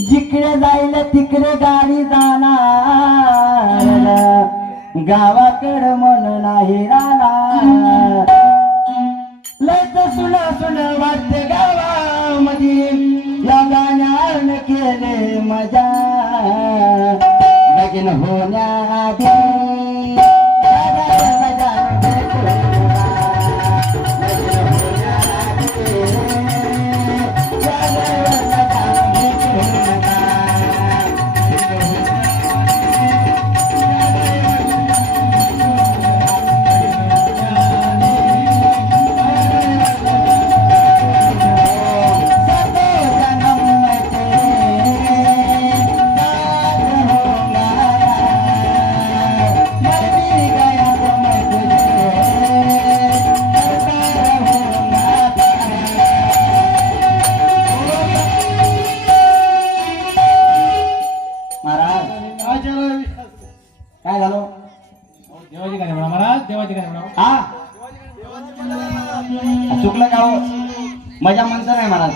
जिकडे जाईल तिकडे गाडी जाणार गावाकडे मन नाही राहणार लयच सुन सुन वाटते गावामध्ये या गाण्याने केले मजा लगीन होण्याआधी काय झालो देवाची गाणी म्हणा महाराज, देवाची गाणी म्हणा. हा चुकलं का हो? मजा म्हणतं नाही महाराज.